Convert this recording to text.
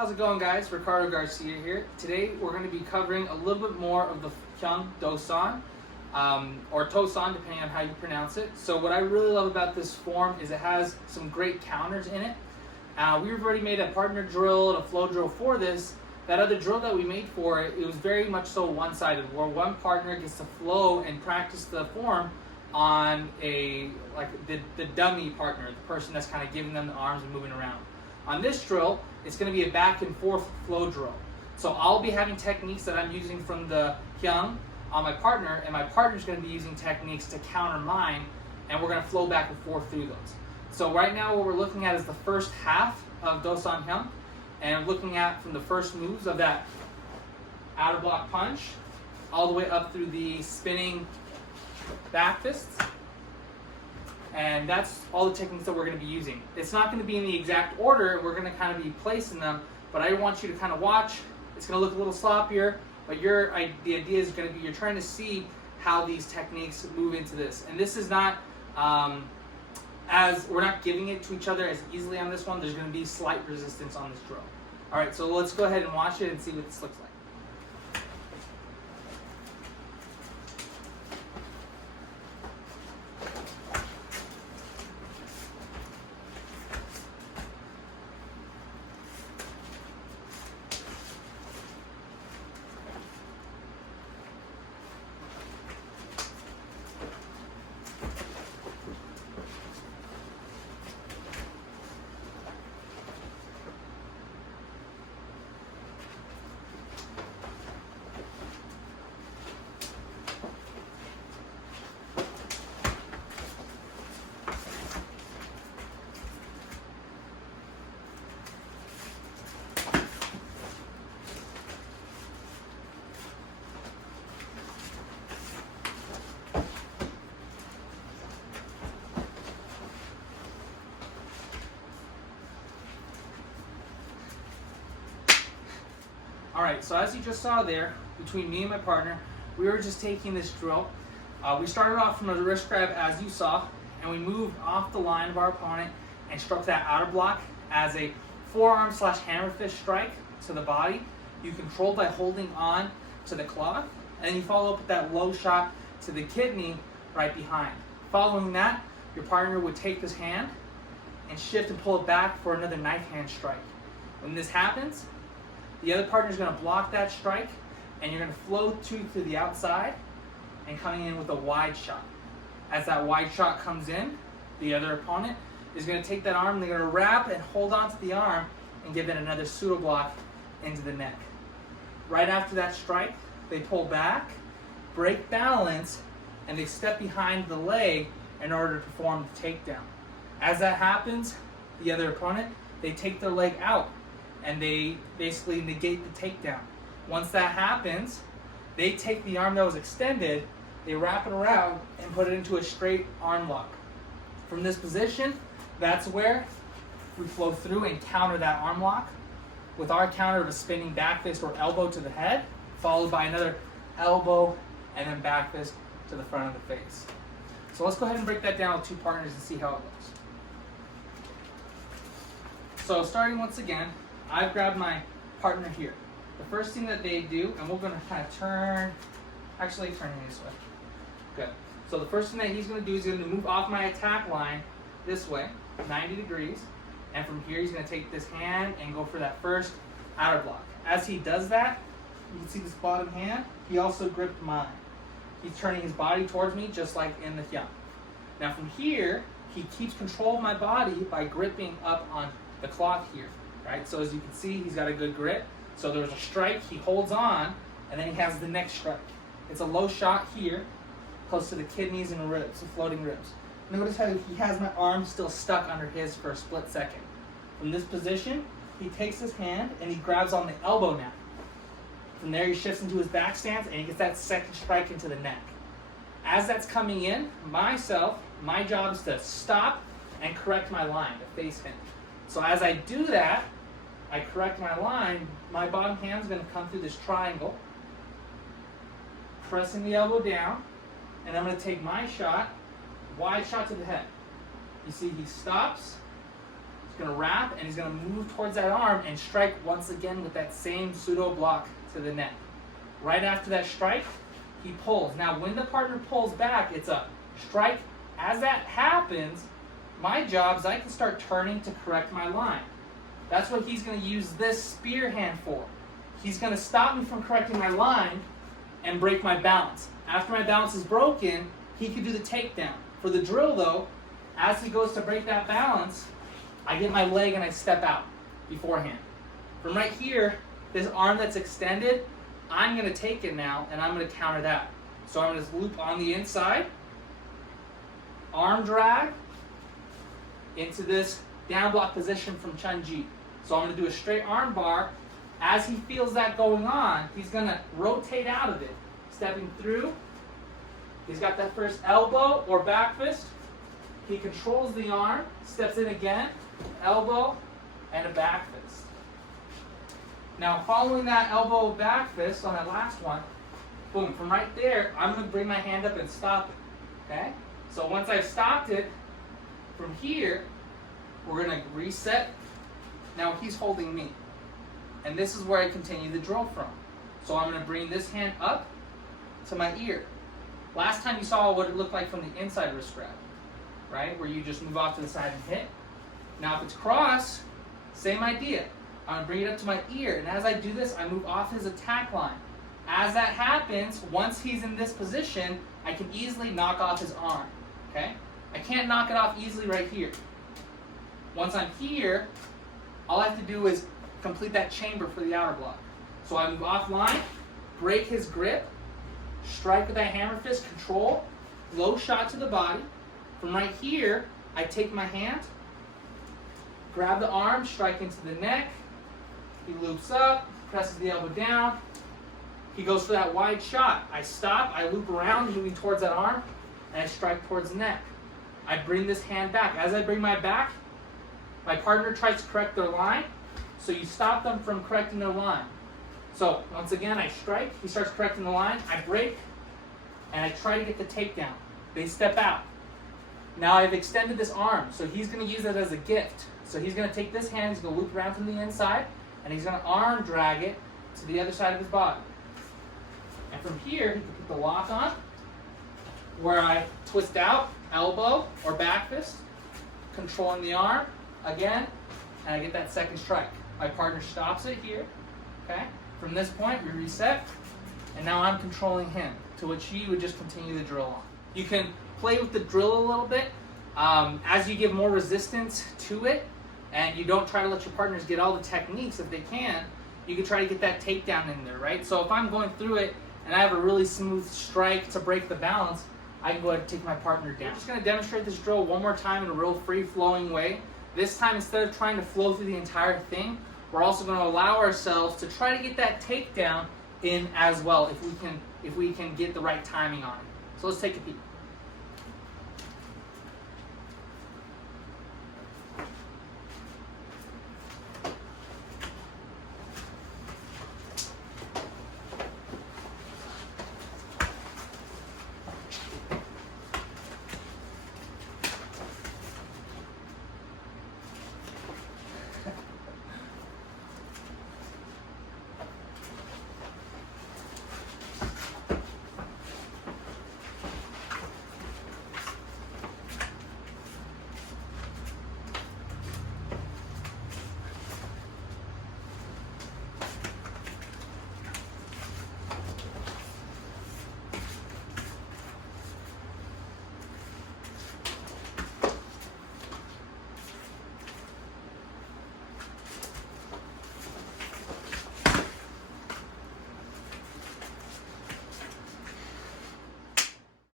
How's it going, guys? Ricardo Garcia here. Today we're going to be covering a little bit more of the Hyung Dosan, or Tosan, depending on how you pronounce it. So what I really love about this form is it has some great counters in it. We've already made a partner drill and a flow drill for this. That other drill that we made for it, it was very much so one-sided, where one partner gets to flow and practice the form on the dummy partner, the person that's kind of giving them the arms and moving around. On this drill, it's going to be a back and forth flow drill. So I'll be having techniques that I'm using from the Hyung on my partner, and my partner's going to be using techniques to counter mine, and we're going to flow back and forth through those. So right now what we're looking at is the first half of Dosan Hyung, and I'm looking at from the first moves of that outer block punch all the way up through the spinning back fists. And that's all the techniques that we're going to be using. It's not going to be in the exact order, we're going to kind of be placing them, but I want you to kind of watch. It's going to look a little sloppier, but the idea is going to be you're trying to see how these techniques move into this. And this is not, as we're not giving it to each other as easily on this one. There's going to be slight resistance on this drill. Alright, so let's go ahead and watch it and see what this looks like. Alright, so as you just saw there, between me and my partner, we were just taking this drill. We started off from a wrist grab as you saw, and we moved off the line of our opponent and struck that outer block as a forearm / hammer fist strike to the body. You control by holding on to the cloth, and you follow up with that low shot to the kidney right behind. Following that, your partner would take this hand and shift and pull it back for another knife hand strike. When this happens, the other partner is going to block that strike, and you're going to flow to the outside and coming in with a wide shot. As that wide shot comes in, the other opponent is going to take that arm, they're going to wrap and hold onto the arm and give it another pseudo block into the neck. Right after that strike, they pull back, break balance, and they step behind the leg in order to perform the takedown. As that happens, the other opponent, they take their leg out, and they basically negate the takedown. Once that happens, they take the arm that was extended, they wrap it around and put it into a straight arm lock. From this position, that's where we flow through and counter that arm lock with our counter of a spinning back fist or elbow to the head, followed by another elbow and then back fist to the front of the face. So let's go ahead and break that down with two partners and see how it looks. So starting once again, I've grabbed my partner here. The first thing that they do, and we're going to kind of turning this way. Good. So the first thing that he's going to do is he's going to move off my attack line this way, 90 degrees. And from here, he's going to take this hand and go for that first outer block. As he does that, you can see this bottom hand, he also gripped mine. He's turning his body towards me just like in the Hyung. Now from here, he keeps control of my body by gripping up on the cloth here. Right? So as you can see, he's got a good grip. So there's a strike, he holds on, and then he has the next strike. It's a low shot here, close to the kidneys and ribs, the floating ribs. Notice how he has my arm still stuck under his for a split second. From this position, he takes his hand and he grabs on the elbow now. From there, he shifts into his back stance and he gets that second strike into the neck. As that's coming in, my job is to stop and correct my line, to face him. So as I do that, I correct my line, my bottom hand is going to come through this triangle, pressing the elbow down, and I'm going to take my shot, wide shot to the head. You see he stops, he's gonna wrap and he's gonna move towards that arm and strike once again with that same pseudo block to the neck. Right after that strike, he pulls. Now when the partner pulls back, it's a strike. As that happens, my job is I can start turning to correct my line. That's what he's gonna use this spear hand for. He's gonna stop me from correcting my line and break my balance. After my balance is broken, he can do the takedown. For the drill though, as he goes to break that balance, I get my leg and I step out beforehand. From right here, this arm that's extended, I'm gonna take it now and I'm gonna counter that. So I'm gonna loop on the inside, arm drag into this down block position from Chang. So I'm gonna do a straight arm bar. As he feels that going on, he's gonna rotate out of it, stepping through. He's got that first elbow or back fist. He controls the arm, steps in again, elbow, and a back fist. Now following that elbow back fist on that last one, boom, from right there, I'm gonna bring my hand up and stop it, okay? So once I've stopped it, from here, we're gonna reset. Now he's holding me. And this is where I continue the drill from. So I'm gonna bring this hand up to my ear. Last time you saw what it looked like from the inside wrist grab, right? Where you just move off to the side and hit. Now if it's cross, same idea. I'm gonna bring it up to my ear, and as I do this, I move off his attack line. As that happens, once he's in this position, I can easily knock off his arm, okay? I can't knock it off easily right here. Once I'm here, all I have to do is complete that chamber for the outer block. So I move offline, break his grip, strike with that hammer fist, control, low shot to the body. From right here, I take my hand, grab the arm, strike into the neck. He loops up, presses the elbow down. He goes for that wide shot. I stop, I loop around, moving towards that arm, and I strike towards the neck. I bring this hand back. As I bring my back, my partner tries to correct their line, so you stop them from correcting their line. So once again, I strike, he starts correcting the line, I break, and I try to get the takedown. They step out. Now I've extended this arm, so he's gonna use it as a gift. So he's gonna take this hand, he's gonna loop around from the inside, and he's gonna arm drag it to the other side of his body. And from here, he can put the lock on, where I twist out, elbow or back fist, controlling the arm, again, and I get that second strike. My partner stops it here, okay? From this point, we reset, and now I'm controlling him, to which he would just continue the drill on. You can play with the drill a little bit. As you give more resistance to it, and you don't try to let your partners get all the techniques if they can, you can try to get that takedown in there, right? So if I'm going through it, and I have a really smooth strike to break the balance, I can go ahead and take my partner down. I'm just gonna demonstrate this drill one more time in a real free-flowing way. This time, instead of trying to flow through the entire thing, we're also gonna allow ourselves to try to get that takedown in as well, if we can get the right timing on it. So let's take a peek.